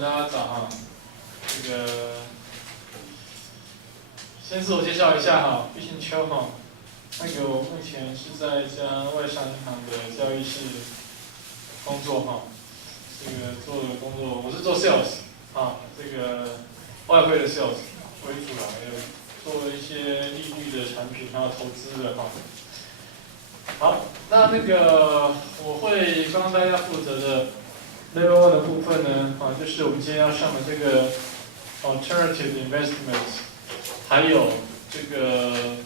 大家早哈。这个先自我介绍一下哈，毕姓邱哈。那个我目前是在一家外商银行的交易室工作哈。这个做的工作我是做 sales 啊，这个外汇的 sales 为主啦，还有做一些利率的产品，还有投资的哈。好，那个我会帮大家负责的 Level 1的部分呢，就是我们今天要上的这个 Alternative Investments， 还有这个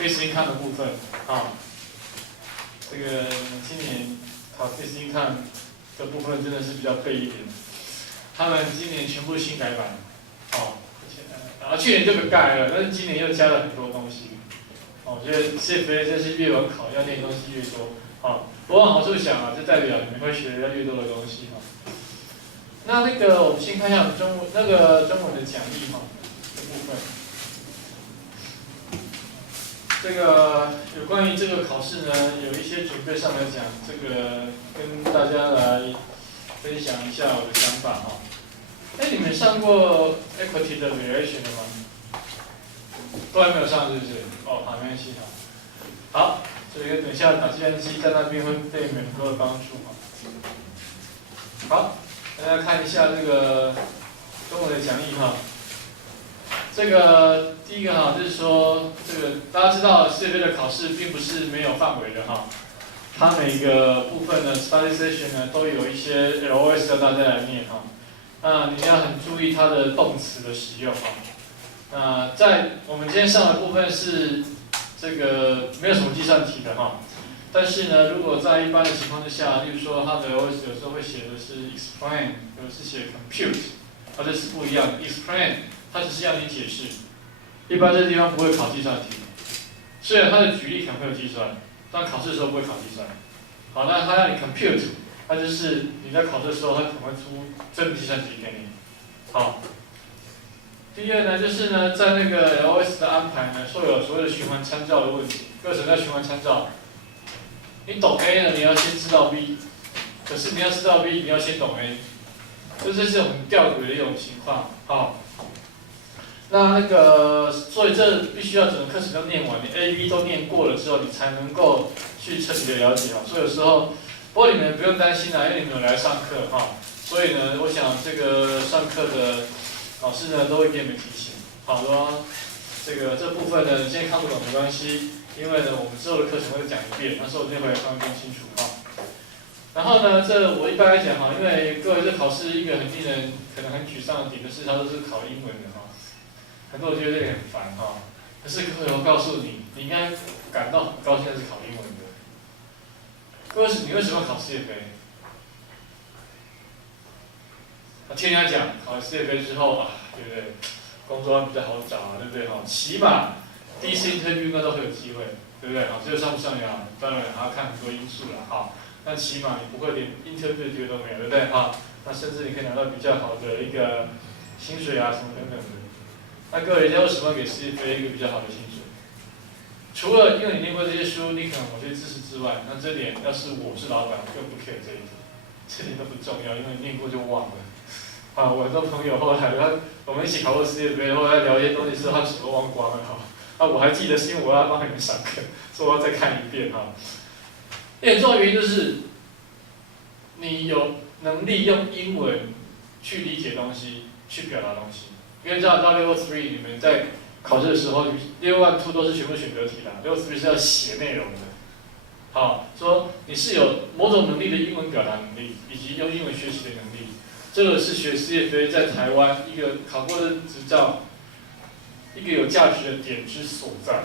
Fixed Income 的部分啊。这个今年考 Fixed Income 的部分真的是比较废一点，他们今年全部新改版，去年就改了，但是今年又加了很多东西。我觉得 CFA 这是越晚考要念的东西越多，不往好处想啊，就代表你们会学到越多的东西那个我们先看一下中文的讲义这部分。这个有关于这个考试呢，有一些准备上来讲，这个跟大家来分享一下我的想法你们上过 equity 的 valuation 了吗？都还没有上是不是？好，没关系好，这个等一下打计算机在那边会对你们很多的帮助好，大家看一下这个中文的讲义这个第一个就是说，这个大家知道 CFA 的考试并不是没有范围的它每个部分呢 study session 呢都有一些 LOS 要大家来念那你要很注意它的动词的使用在我们今天上的部分是这个没有什么计算题的但是呢，如果在一般的情况之下，例如说它的 LOS 有时候会写的是 explain， 有的是写 compute， 这是不一样的。explain 它只是要你解释，一般这个地方不会考计算题。虽然它的举例可能会有计算，但考试的时候不会考计算。好，那它要你 compute， 它就是你在考试的时候，它可能会出真的计算题给你。好。第二呢，就是呢，在那个 LOS 的安排呢，会有所谓的循环参照的问题。为什么叫循环参照？你懂 A 呢，你要先知道 B， 可是你要知道 B， 你要先懂 A， 这是很吊诡的一种情况。那个，所以这必须要整个课程都念完，你 A、B 都念过了之后，你才能够去彻底的了解所以有时候，不过你们不用担心因为你们有来上课所以呢，我想这个上课的老师呢都会给你们提醒，这部分呢，你现在看不懂没关系，因为呢，我们之后的课程会讲一遍，那时候我就会放更清楚然后呢，这我一般来讲因为各位这考试一个很令人可能很沮丧的点就是它都是考英文的很多人觉得这个很烦可是我告诉你，你应该感到很高兴是考英文的。各位你为什么要考 CFA？听人家讲考 CFA 之后对不对？工作比较好找对不对起码第一次 interview 应该都会有机会，对不对只有上不上呀，当然还要看很多因素了但起码你不会连 interview 的机会都没有，对不对那甚至你可以拿到比较好的一个薪水什么等等的。那各位为什么要给 CFA 一个比较好的薪水？除了因为你念过这些书，你可能某些知识之外，那这点要是我是老板，我更不 care 这一点，这点都不重要，因为念过就忘了。我很多朋友后来我们一起考过 CFA， 后来聊一些东西之后，他什么都忘光了我还记得是因为我要帮你们上课，所以我要再看一遍很重要的原因就是你有能力用英文去理解东西，去表达东西。因为到 Level 3， 你们在考试的时候 ，Level 1、2都是全部选择题Level 3是要写内容的。说你是有某种能力的英文表达能力，以及用英文学习的能力。这个是学 CFA 在台湾一个考过的执照，一个有价值的点之所在。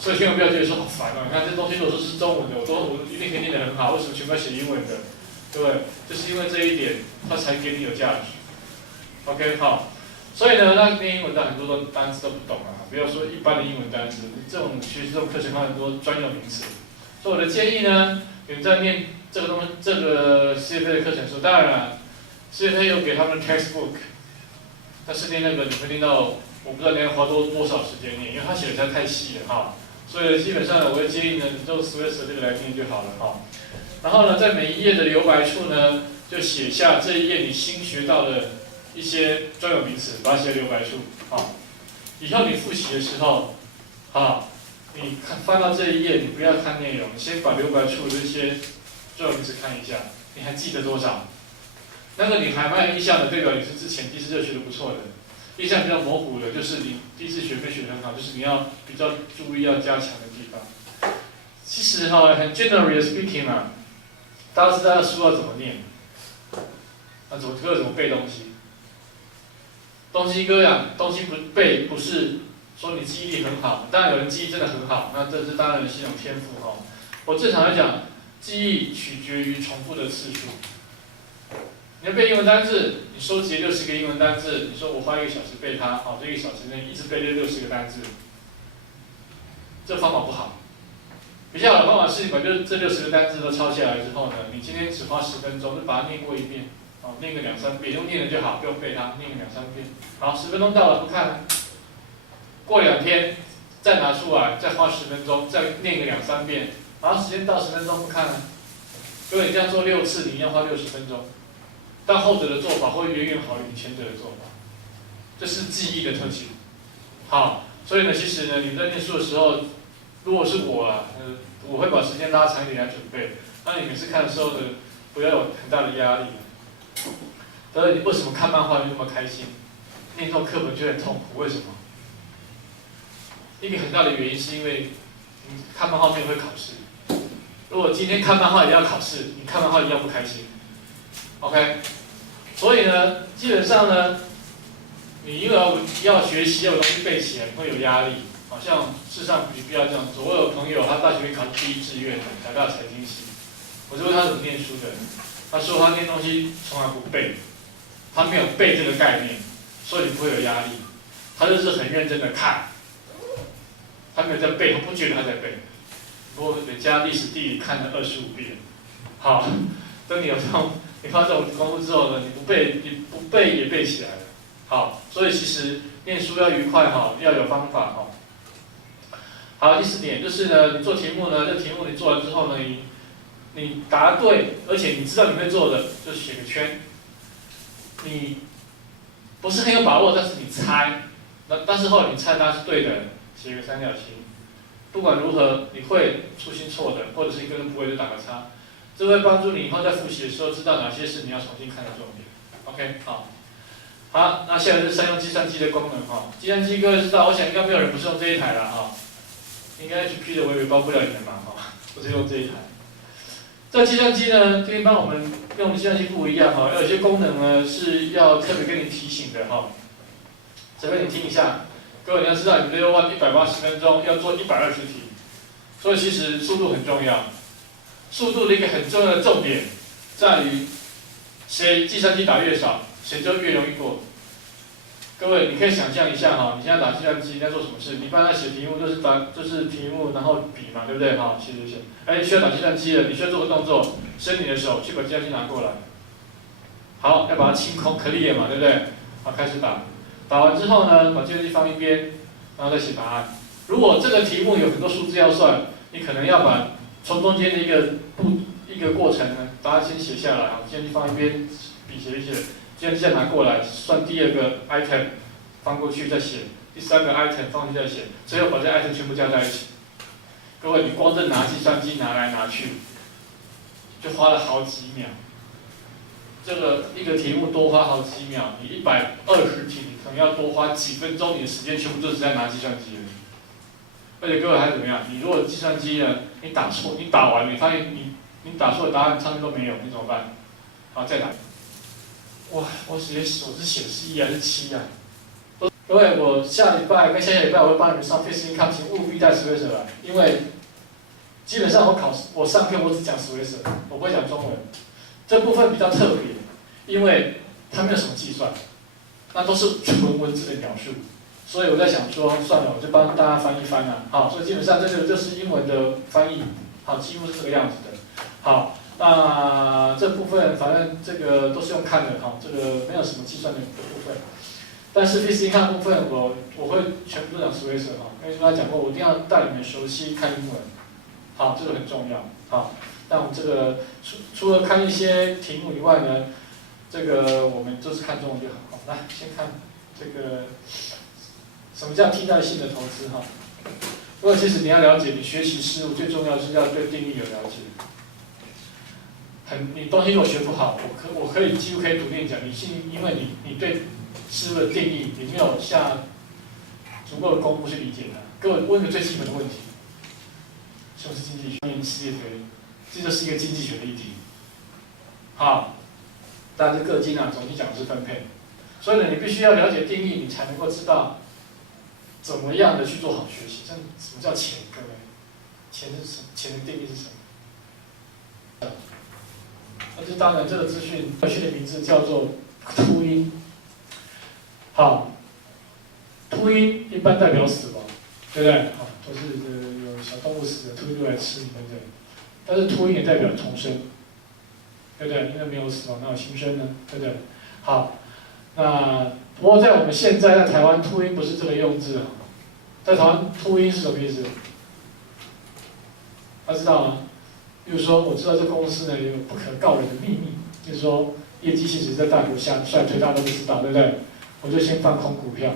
所以千万不要觉得说好烦你看这东西如果说是中文的，我一定可以念得很好，为什么全部要写英文的？对不对？就是因为这一点，它才给你有价值。OK， 所以呢，那念英文的很多单词都不懂不要说一般的英文单词，这种学习这种课程很多专有名词。所以我的建议呢，你们在念这个 CFA 的课程的时候，当然了 ，CFA 有给他们 textbook， 但是念那个你会念到，我不知道你要花多少时间念，因为他写的实在太细了所以基本上我会建议呢，你就 Swiss 这个来念就好了然后呢，在每一页的留白处呢，就写下这一页你新学到的一些专有名词，把它写留白处。好，以后你复习的时候，好，你翻到这一页，你不要看内容，你先把留白处的这些专有名词看一下，你还记得多少？那个你还蛮有印象的，代表你是之前第一次就学的不错的。印象比较模糊的，就是你第一次学没学得很好，就是你要比较注意要加强的地方。其实哈，很 generally speaking 啊，大家知道书要怎么念，怎么背东西。东西各样，东西不背不是说你记忆力很好，当然有人记忆真的很好，那这当然是一种天赋哈。我正常来讲，记忆取决于重复的次数。你要背英文单字，你收集60个英文单字，你说我花1个小时背它，好，这1个小时内一直背这60个单字，这方法不好。比较好的方法是，你把这60个单字都抄下来之后呢，你今天只花10分钟就把它念过一遍，哦，念个2、3遍，用念的就好，不用背它，念个2、3遍。好，10分钟到了不看了，过2天再拿出来，再花10分钟，再念个2、3遍。好，时间到10分钟不看了，如果你这样做6次，你要花60分钟。但后者的做法会远远好于前者的做法，这是记忆的特性。好，所以呢，其实呢，你在念书的时候，如果是我啊，我会把时间拉长一点来准备。那你每次看的时候呢，不要有很大的压力。所以你为什么看漫画就那么开心？念这种课本就很痛苦，为什么？一个很大的原因是因为你看漫画面会考试。如果今天看漫画也要考试，你看漫画一样不开心。OK， 所以呢，基本上呢，你又要学习，要有东西背起来，你会有压力。好像事实上你不要这样做。我有朋友，他大学考第1志愿的，台大财经系。我就问他怎么念书的，他说他念东西从来不背，他没有背这个概念，所以你不会有压力。他就是很认真的看，他没有在背，他不觉得他在背。不过人家历史地理看了25遍，好，等你有这种。你发这种功夫之后呢，你不背也背起来了。好，所以其实念书要愉快哈，要有方法哈。好，第4点就是呢，你做题目呢，这题目你做完之后呢，你答对，而且你知道你会做的，就写个圈。你不是很有把握，但是你猜，但是后来你猜答案是对的，写个3角形。不管如何，你会粗心错的，或者是一个人不会就打个叉。这会帮助你以后在复习的时候知道哪些是你要重新看的重点。OK， 好，好，那现在是善用计算机的功能哈。计算机各位知道，我想应该没有人不是用这一台了哈。应该 HP 的我也帮不了你们忙哈，我是用这一台。这计算机呢，跟一般我们用的计算机不一样哈，有些功能呢是要特别跟你提醒的哈。这边你听一下，各位你要知道，你们6万180分钟要做120题，所以其实速度很重要。速度的一个很重要的重点在于，谁计算机打越少，谁就越容易过。各位，你可以想象一下哈，你现在打计算机在做什么事？你一般在写题目就是题目，然后笔嘛，对不对？哈，写。哎，需要打计算机了，你需要做个动作，伸你的手去把计算机拿过来。好，要把它清空 clear 嘛，对不对？好，开始打。打完之后呢，把计算机放一边，然后再写答案。如果这个题目有很多数字要算，你可能要把从中间的一个过程呢，答案先写下来，好，计算机放一边，笔写一写，计算机再拿过来，算第2个 item， 放过去再写，第3个 item 放过去再写，最后把这 item 全部加在一起。各位，你光是拿计算机拿来拿去，就花了好几秒。这个一个题目多花好几秒，你120题，你可能要多花几分钟，你的时间全部都是在拿计算机了。而且各位还怎么样？你如果计算机呢，你打错，你打完，你发现你打错的答案上面都没有，你怎么办？好，再打。哇，我是写1还是7啊？各位，我下礼拜跟下下礼拜我会帮你们上 Fixed Income， 请务必带 Swayze 来，因为基本上我上课我只讲 Swayze， 我不会讲中文。这部分比较特别，因为它没有什么计算，那都是纯文字的描述。所以我在想说，算了，我就帮大家翻一翻啊。好，所以基本上这是英文的翻译，好，几乎是这个样子的。好，那这部分反正这个都是用看的哈，这个没有什么计算的部分。但是 Fixed Income 部分我会全部都讲 Swayze 哈，因为他讲过，我一定要带你们熟悉看英文。好，这个很重要。好，那我们这个除了看一些题目以外呢，这个我们就是看中文就好。好，来先看这个什么叫替代性的投资哈。不过其实你要了解，你学习事物最重要是要对定义有了解。你东西如果学不好，我可以几乎可以笃定讲，因为你对事物的定义，你没有下足够的功夫去理解它。各位问个最基本的问题：什么是经济学？世界学，这就是一个经济学的议题。好，但是各经啊，总体讲的是分配。所以呢，你必须要了解定义，你才能够知道怎么样的去做好学习。像什么叫钱？各位，钱是什么？钱的定义是什么？那就当然，这个资讯的名字叫做秃鹰。好，秃鹰一般代表死亡，对不对？好，都是有小动物死了，秃鹰就来吃你等等。但是秃鹰也代表重生，对不对？因为没有死亡，哪有新生呢？对不对？好，那不过在我们现在在台湾，秃鹰不是这个用字啊。在台湾，秃鹰是什么意思？大家知道吗？比如说，我知道这公司呢有不可告人的秘密，就是说业绩其实在大幅衰退，大家都不知道，对不对？我就先放空股票，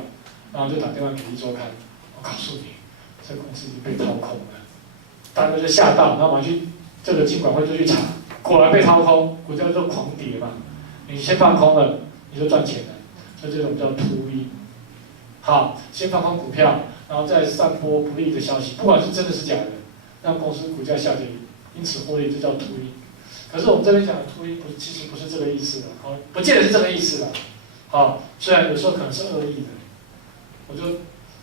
然后就打电话给一周刊，我告诉你，这公司已经被掏空了，大家就吓到，然后马上去这个金管会就去查，果然被掏空，股价就狂跌嘛。你先放空了，你就赚钱了，所以这种叫秃鹰。好，先放空股票，然后再散播不利的消息，不管是真的是假的，让公司股价下跌。因此获利，这叫秃鹰。可是我们这边讲的秃鹰，其实不是这个意思的，好，不见得是这个意思的。好，虽然有时候可能是恶意的，我就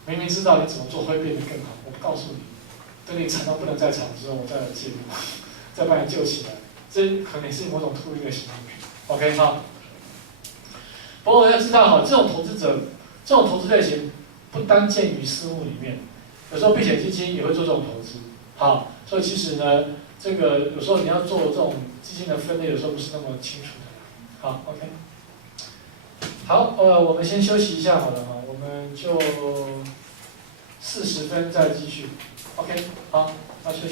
明明知道你怎么做会变得更好，我告诉你，等你惨到不能再惨之后，我再来介入，再把你救起来，这可能是某种秃鹰的行为。OK 好。不过我要知道哈，这种投资类型不单见于私募里面，有时候避险基金也会做这种投资。好，所以其实呢。这个有时候你要做这种基金的分类，有时候不是那么清楚的。好 ，OK。好，我们先休息一下好了哈，我们就40分再继续。OK， 好，那休息。